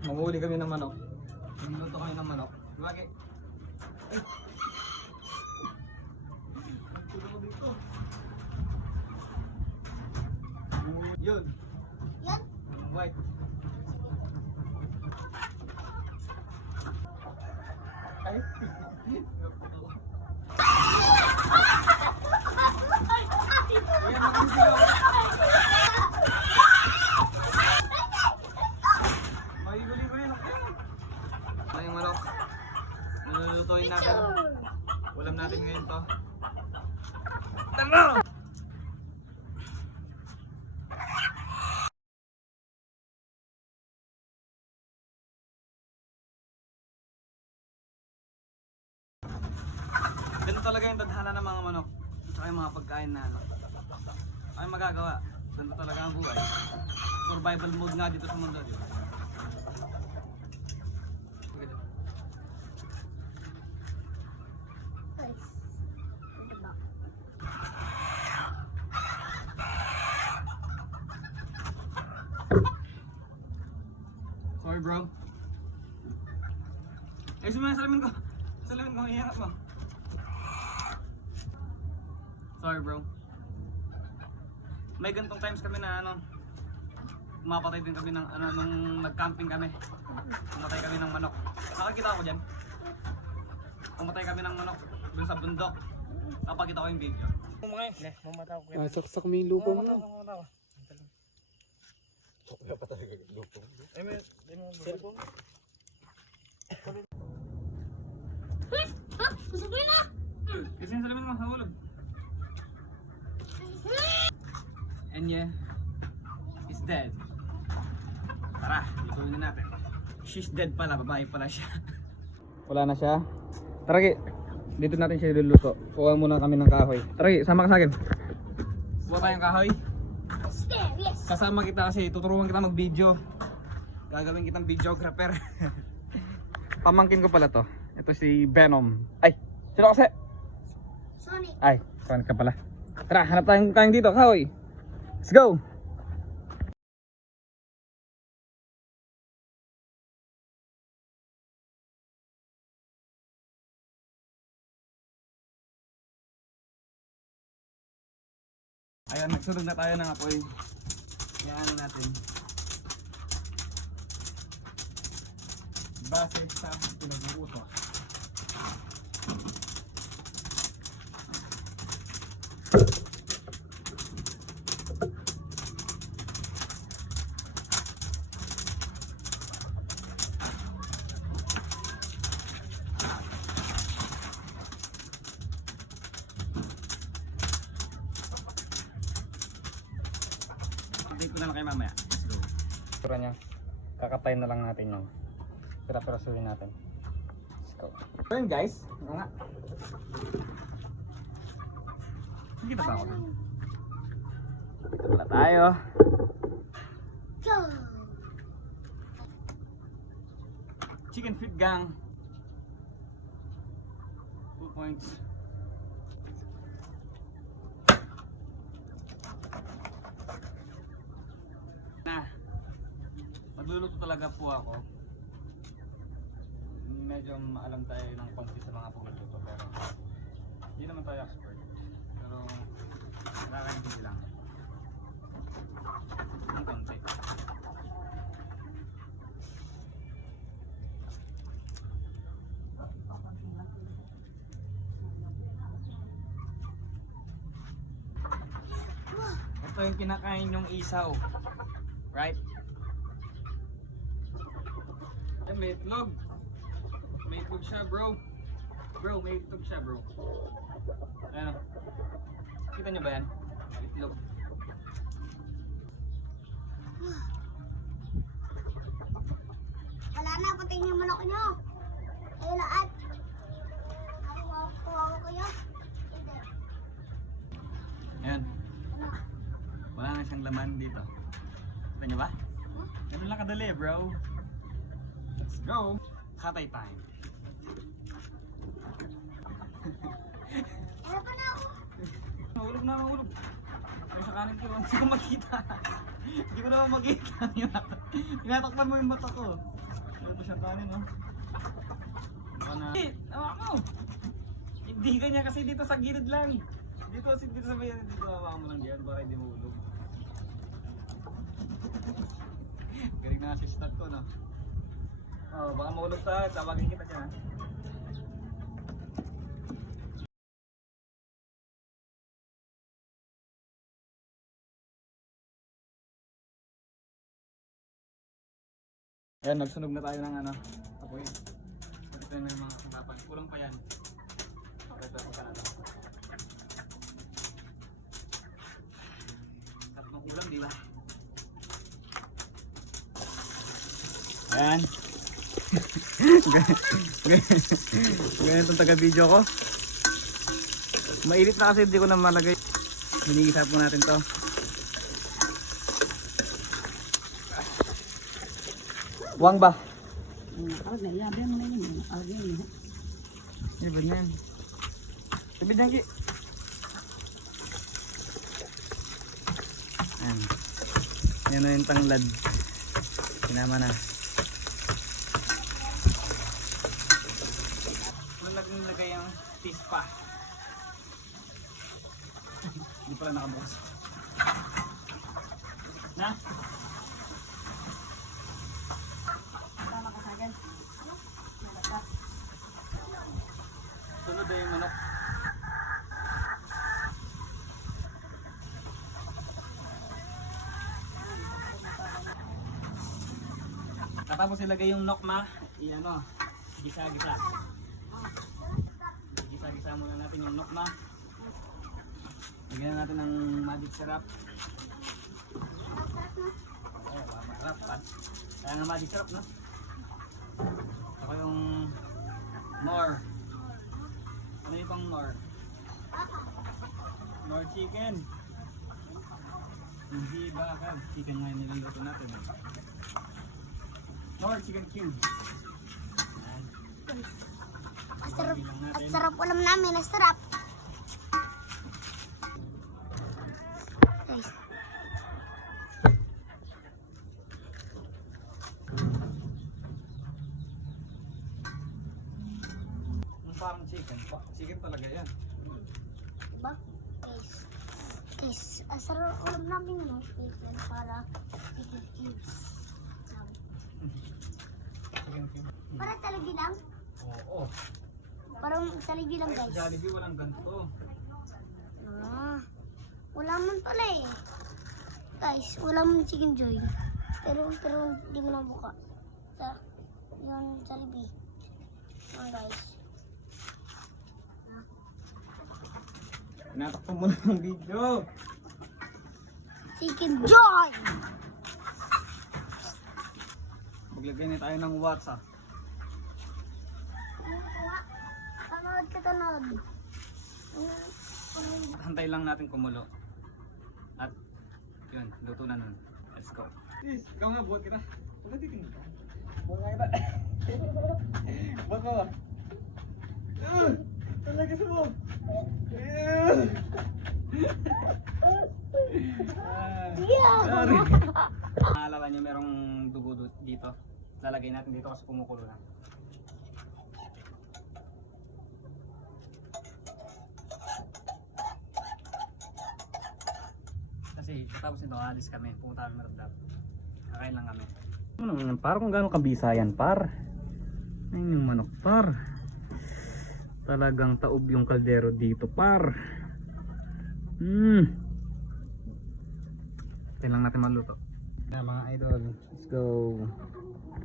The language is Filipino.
Manguhuli kami ng manok. Nagluto kami ng manok. Lagi. Ay! Nagtulo ko dito. Yun. Yan. White. Ay! Ayan, magulo. Mahiguli-guli lang. Ay, yung manok. Nilulutuin natin. Ulam natin ngayon to. Tara! Ganito talaga yung tadhana ng mga manok. Tsaka yung mga pagkain na ano. Ay magagawa. Ganito talaga ang buhay. Survival mode nga dito sa mundo. Diba? Sorry bro. Eh sumaya salamin ko. Salamin ko, iyangat mo. Sorry bro. May ganitong times kami na ano, umapatay din kami ng ano nung nag-camping kami. Pumatay kami ng manok. Nakakita ako diyan. Pumatay kami ng manok dun sa bundok. Napakita ko yung video. Saksak mo yung lupa mo. Gusto na! Kasi yung salamin mo, nahulog. Enya is dead. Tara, ituloy na natin. She's dead pala, babae pala siya. Wala na siya. Tara Gi, dito natin siya iluluto. Kuha muna kami ng kahoy. Tara Gi, sama ka sa akin. Kuha tayong kahoy. Yes. Kasama kita kasi tuturuan kita mag-video. Gagawin kitang videographer. Pamangkin ko pala to. Ito si Venom. Ay, sino kasi? Sonic. Ay, Sonic ka pala. Tara, hanap tayong dito, kahoy. Let's go! Ayun, nagsunod na tayo ng apoy. Iyaano natin. Base sa pinag-uutos. Update ko na lang kayo mamaya. Let's go. Tura niya. Kakatay na lang natin yung pira-pirasuhin natin. Let's go. So yun guys. Ito nga. Kita pa ako dun. Dito pala tayo. Go! Chicken feet gang. 2 points. Na. Magluluto talaga po ako. Medyo maalam tayo ng konti sa mga pagluluto pero hindi naman tayo expert. Pero nakakaintindi lang. Ang konti. Ito yung kinakain yung isaw. Right? Ay, may itlog. May itlog siya, bro. Bro, may itlog siya, bro. Ayan o. Kita nyo ba yan? Itlog. Wala na, patayin yung manok nyo. Kayo lahat. Kuha ko kayo. Hindi. Ayan. Wala na siyang laman dito. Kita nyo ba? Ganun lang kadali, bro. Let's go. Katay time. Ano pa na ako? Mahulog na, mahulog. Ay, sa kanin ko, hindi ko makita. Hindi ko naman makita. Tinatakpan mo yung mata ko. kanin, no? Baka na... Ako! Hindi kanya kasi dito sa gilid lang. Dito sa bayan, dito hawakan mo lang yan para hindi mahulog. Galing na assistant ko, no? Oh, baka mahulog tayo, tawagin kita dyan, ha? Ayan, nagsunog na tayo ng ano, apoy. Ito na yung mga kaglapan. Kulang pa yan. Okay, ito pa na ito. Tatlong ulam, di ba? Ayan. Ganyan itong taga-video ko. Mainit na kasi hindi ko na malagay. Hinigisap ko natin to. Wang ba? Ibad na yan. Ibad na yan, Ki. Ayan. Yan na yung tanglad. Sinama na. Nilagay yung tispa. Hindi pala nakabukas. Na? Sunod na yung manok. Tapos ilagay yung nokma, i-ano, gisa-gisa. Gisa-gisa muna natin yung nokma. Lagyan natin ng magic syrup. Oh, masarap pa. Kaya nga magic syrup, no? Ako yung more. Ano yung pang more? More chicken. Hindi bakal. Chicken nga yung niluluto natin. More chicken cube. At sarap ulam namin, ang sarap. Guys, Yung farm chicken. Chicken talaga yan. diba? Guys, ang sarap ulam namin yung chicken para chicken cubes. Chicken cube. Para saligi lang? Oo. Parang saligi lang, guys. Jollibee walang ganito. Wala man pala eh. Guys, wala man chicken joy. Pero hindi mo na buka. Yun, Jollibee. Guys. Tinatakpan mo na ng video. Chicken joy! Maglagay na tayo ng WhatsApp. Tanood. Hantay lang natin kumulo. At yun, luto na nun. Let's go. Yes, ikaw nga, buhat kita. Buhat titingin ka. Buhat nga kita. Buhat mo ba? Talaga sa mo. Sorry. Naalala nyo merong dugo dito. Lalagay natin dito kasi kumukulo na. Kasi tapos nito, alis kami. Pumunta kami Marabdab. Kakain lang kami. Parang kung gano'ng kabisa yan, par. Ayun yung manok, par. Talagang taob yung kaldero dito, par. Kailangan natin maluto. Yeah, mga idol, let's go.